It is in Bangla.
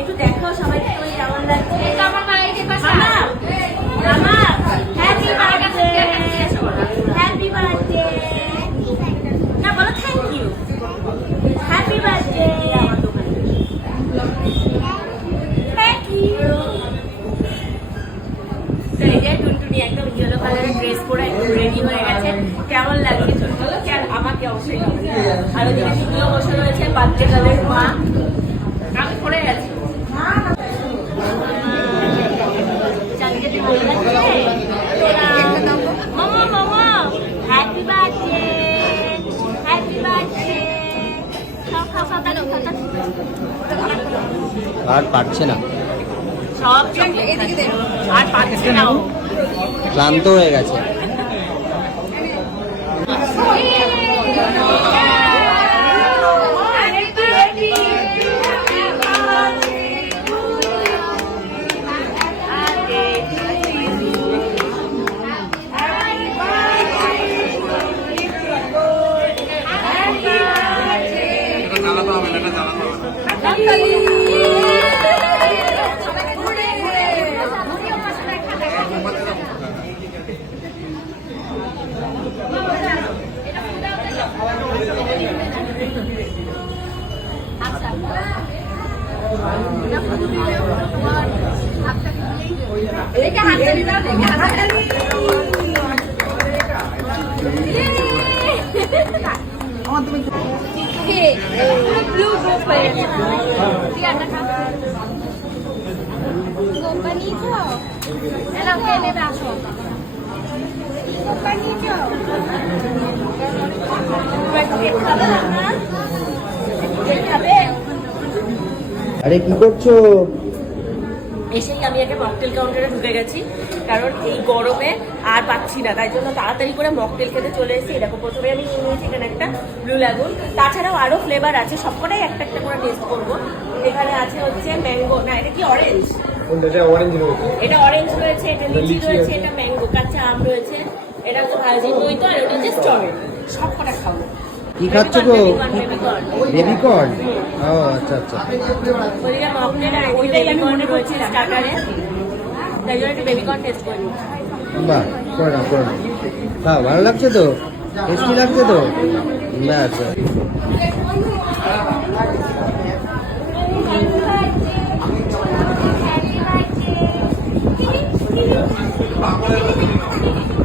একটু দেখো সবাইকে তোমার কেমন লাগছে। এটা আমার বাড়িতে পাশে মামা মামা হ্যাপি বার্থডে হ্যাপি বার্থডে না বলো thank you happy birthday thank you. তো এই যে টুনটুনি একদম ইয়েলো কালারের ড্রেস পরে একদম রেডি হয়ে গেছে। কেমন লাগছে টুনটুনিকে? আর আমাকে অবশ্যই কেমন লাগছে। আর ওদিকে টুনটুনিও বসে রয়েছে বাচ্চা কালের মা। আমি পড়ে গেছি মামা মামা হ্যাপি বার্থডে হ্যাপি বার্থডে। আর পারছে না, সব আর পাচ্ছে না, ক্লান্ত হয়ে গেছে। আরে কি করছো? এসেই আমি একটা মকটেল কাউন্টারে ঢুকে গেছি, কারণ এই গরমে আর পাচ্ছি না, তাই জন্য তাড়াতাড়ি করে মকটেল খেতে চলে এসেছি। দেখো প্রথমে আমি নিয়েছি এখানে একটা ব্লু লেগুন, তাছাড়াও আরো ফ্লেভার আছে, সবকটাই একটা একটা করে টেস্ট করবো। এখানে আছে হচ্ছে ম্যাঙ্গো, না এটা কি অরেঞ্জ, এটা অরেঞ্জ রয়েছে, এটা লিচি রয়েছে, এটা ম্যাঙ্গো কাঁচা আম রয়েছে, এটা হচ্ছে ভার্জিন দইতো, আর এটা হচ্ছে স্ট্রবেরি। সবকটা খাবো। কি খাচ্ছ গো? বেবিকর্ন। ও আচ্ছা আচ্ছা। ওইদিকে মকটেল আর ওইটাই আমি মনে করছি স্টার্টারে, তাই জন্য একটু বেবিকর্ন টেস্ট করি। বাহ, করে নাও করে নাও। হ্যাঁ ভালো লাগছে তো, টেস্টি লাগছে তো। আচ্ছা Happy birthday.